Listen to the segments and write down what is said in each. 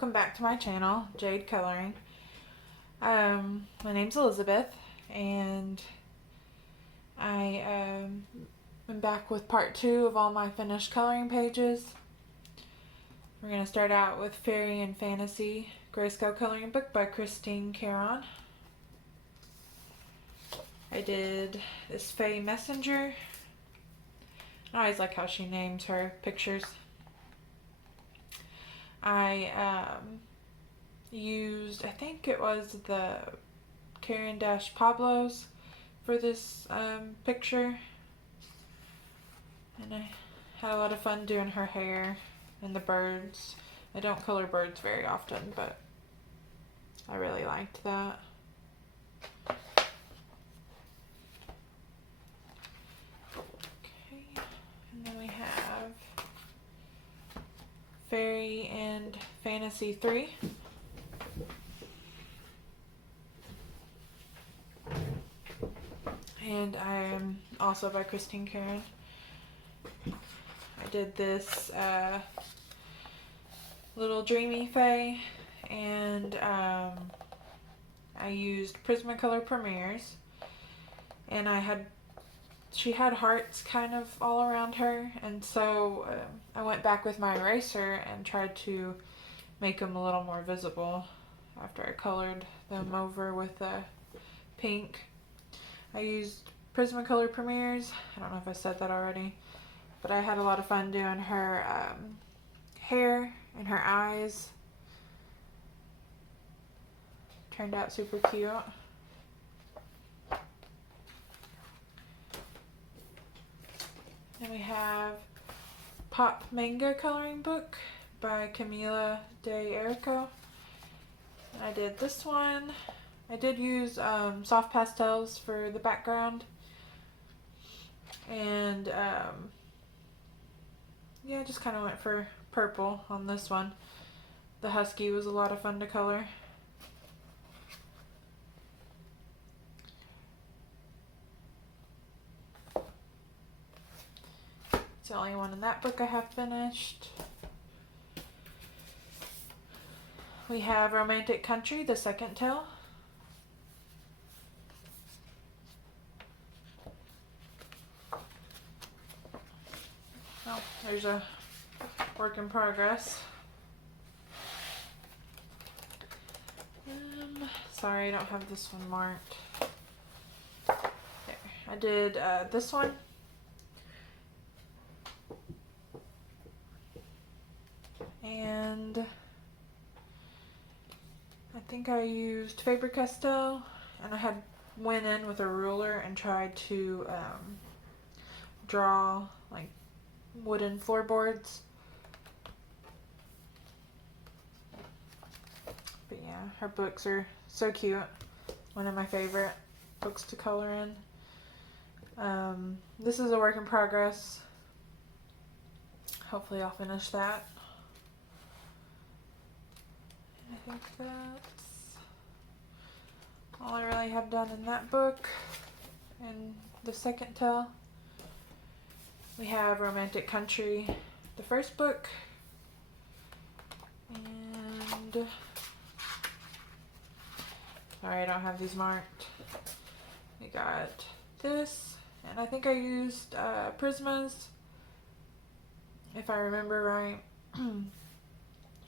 welcome back to my channel, Jade Coloring. My name's Elizabeth, and I am back with part 2 of all my finished coloring pages. We're going to start out with Fairy and Fantasy Grayscale Coloring Book by Christine Caron. I did this Faye Messenger. I always like how she names her pictures. I used, I think it was the Karen Dash Pablos for this picture, and I had a lot of fun doing her hair and the birds. I don't color birds very often, but I really liked that. Okay, and then we have Fairy and Fantasy 3. And I am also by Christine Caron. I did this little dreamy Faye, and I used Prismacolor Premieres, and she had hearts kind of all around her, and so I went back with my eraser and tried to make them a little more visible after I colored them over with pink. I used Prismacolor Premieres. I don't know if I said that already, but I had a lot of fun doing her hair and her eyes. Turned out super cute. Then we have Pop Manga Coloring Book by Camila De Erico. I did this one. I did use soft pastels for the background, and yeah, I just kind of went for purple on this one. The husky was a lot of fun to color. It's the only one in that book I have finished. We have Romantic Country, the second tale. Oh, there's a work in progress. Sorry, I don't have this one marked. There. I did this one. And I think I used Faber-Castell, and I went in with a ruler and tried to draw like wooden floorboards. But yeah, her books are so cute. One of my favorite books to color in. This is a work in progress. Hopefully I'll finish that. I think that's all I really have done in that book. And the second tale, we have Romantic Country, the first book, and sorry I don't have these marked. We got this, and I think I used Prismas, if I remember right.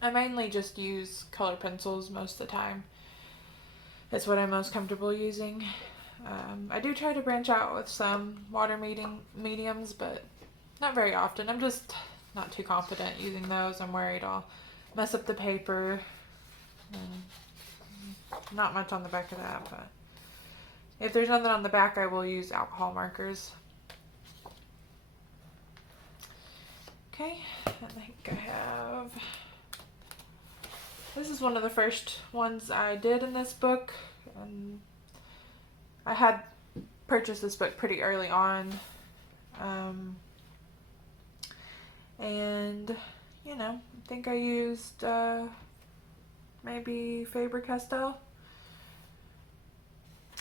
I mainly just use color pencils most of the time. That's what I'm most comfortable using. I do try to branch out with some water mediums, but not very often. I'm just not too confident using those. I'm worried I'll mess up the paper. And not much on the back of that, but if there's nothing on the back, I will use alcohol markers. Okay, I think I have... This is one of the first ones I did in this book, and I had purchased this book pretty early on, and you know, I think I used maybe Faber-Castell,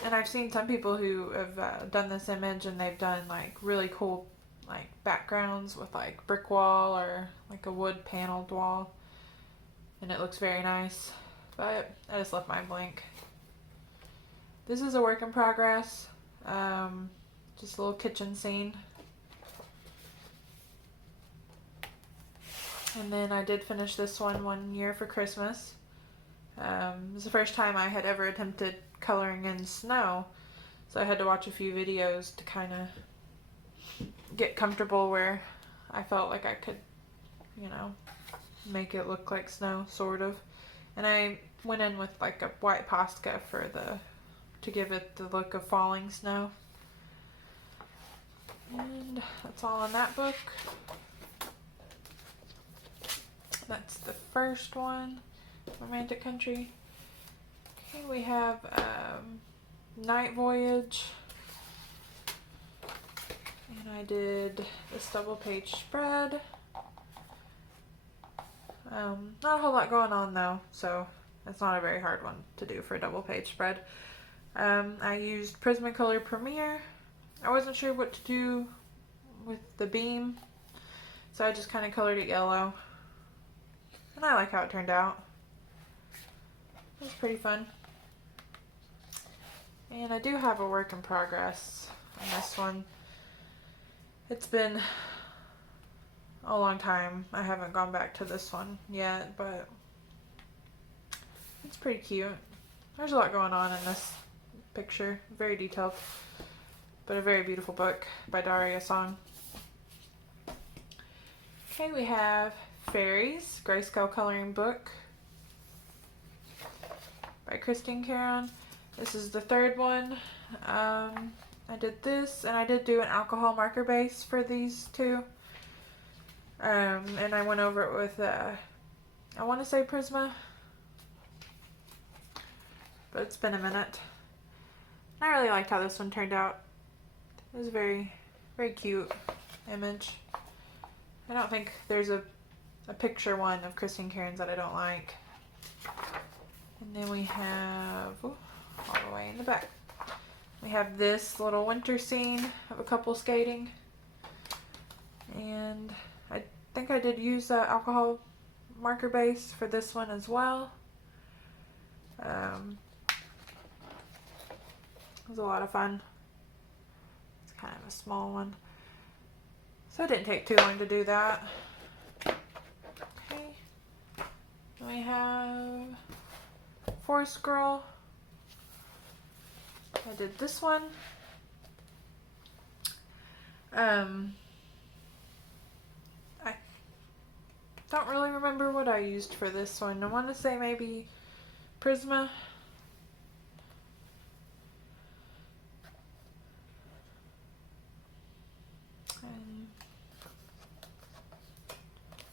and I've seen some people who have done this image, and they've done like really cool like backgrounds with like brick wall or like a wood paneled wall. and it looks very nice, but I just left mine blank. This is a work in progress, just a little kitchen scene. And then I did finish this one year for Christmas. It was the first time I had ever attempted coloring in snow, so I had to watch a few videos to kind of get comfortable where I felt like I could, you know, make it look like snow, sort of. And I went in with like a white Posca to give it the look of falling snow. And that's all in that book. That's the first one, Romantic Country. Okay, we have Night Voyage. And I did this double page spread. Not a whole lot going on though, so it's not a very hard one to do for a double page spread. I used Prismacolor Premier. I wasn't sure what to do with the beam, so I just kind of colored it yellow. And I like how it turned out. It was pretty fun. And I do have a work in progress on this one. It's been a long time. I haven't gone back to this one yet, but it's pretty cute. There's a lot going on in this picture. Very detailed, but a very beautiful book by Daria Song. Okay, we have Fairies, grayscale coloring book by Christine Caron. This is the third one. I did this, and I did do an alcohol marker base for these two. And I went over it with, I want to say Prisma, but it's been a minute. I really liked how this one turned out. It was a very, very cute image. I don't think there's a picture one of Christine Caron's that I don't like. And then we have, all the way in the back, we have this little winter scene of a couple skating. And I think I did use the alcohol marker base for this one as well. It was a lot of fun. It's kind of a small one, so it didn't take too long to do that. Okay, we have Forest Girl. I did this one. I don't really remember what I used for this one. I want to say maybe Prisma.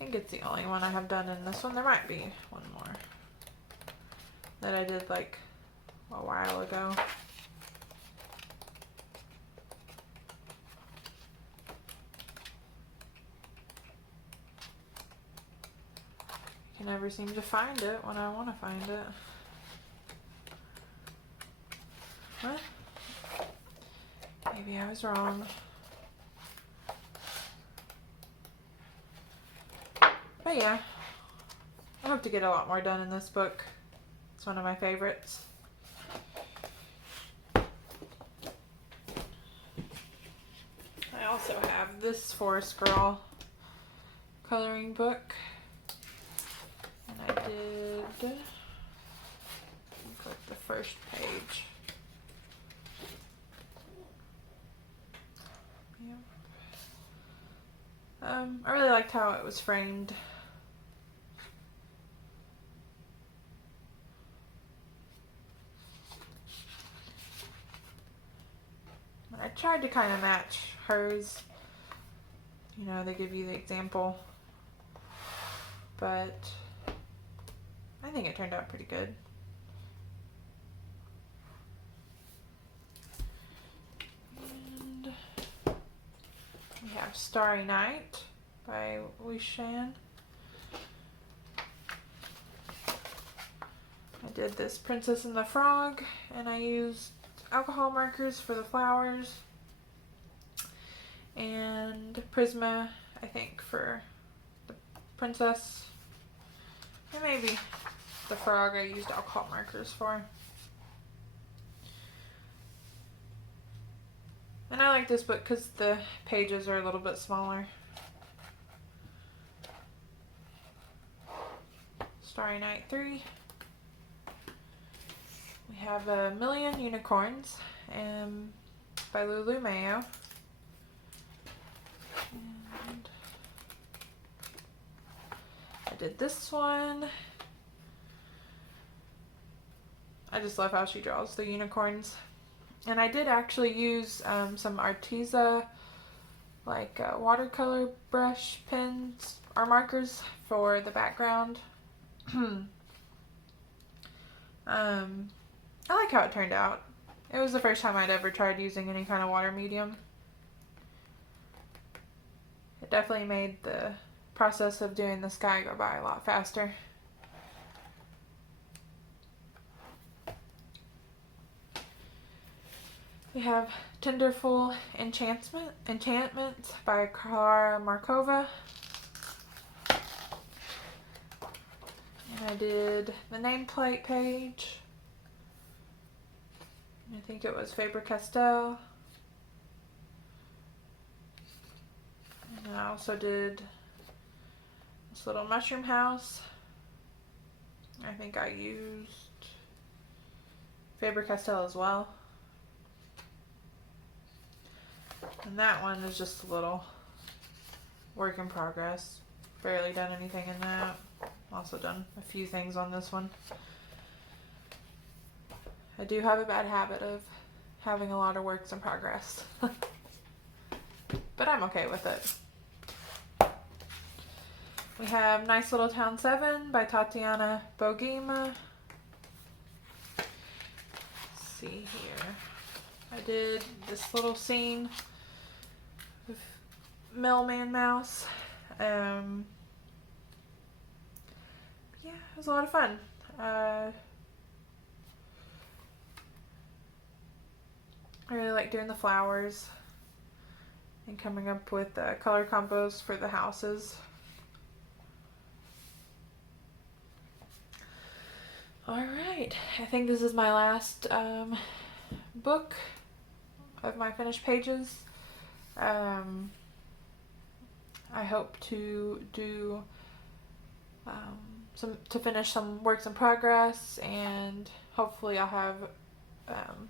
I think it's the only one I have done in this one. There might be one more that I did like a while ago. I can never seem to find it when I want to find it. What? Maybe I was wrong. But yeah, I hope to get a lot more done in this book. It's one of my favorites. I also have this Forest Girl coloring book. And I did like the first page. Yep. I really liked how it was framed. I tried to kind of match hers. You know, they give you the example. But I think it turned out pretty good. And we have Starry Night by Shan. I did this Princess and the Frog, and I used alcohol markers for the flowers and Prisma, I think, for the princess. And maybe the frog I used alcohol markers for. And I like this book because the pages are a little bit smaller. Starry Night 3. We have A Million Unicorns by Lulu Mayo. And I did this one. I just love how she draws the unicorns. And I did actually use some Arteza like watercolor brush pens or markers for the background. I like how it turned out. It was the first time I'd ever tried using any kind of water medium. It definitely made the process of doing the sky go by a lot faster. We have Tenderful Enchantments by Klara Markova. And I did the nameplate page. I think it was Faber-Castell. And I also did this little mushroom house. I think I used Faber-Castell as well. And that one is just a little work in progress. Barely done anything in that. Also done a few things on this one. I do have a bad habit of having a lot of works in progress. But I'm okay with it. We have Nice Little Town 7 by Tatiana Bogima. Let's see here. I did this little scene with Mailman Mouse. Yeah, it was a lot of fun. I really like doing the flowers and coming up with color combos for the houses. Alright, I think this is my last book of my finished pages. I hope to do to finish some works in progress, and hopefully I'll have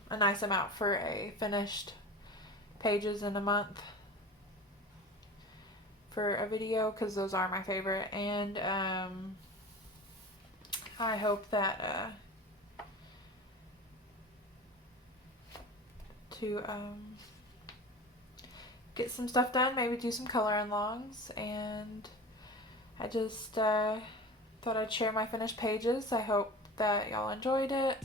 a nice amount for a finished pages in a month for a video, because those are my favorite. And I hope that to get some stuff done, maybe do some color alongs, and I just thought I'd share my finished pages. I hope that y'all enjoyed it.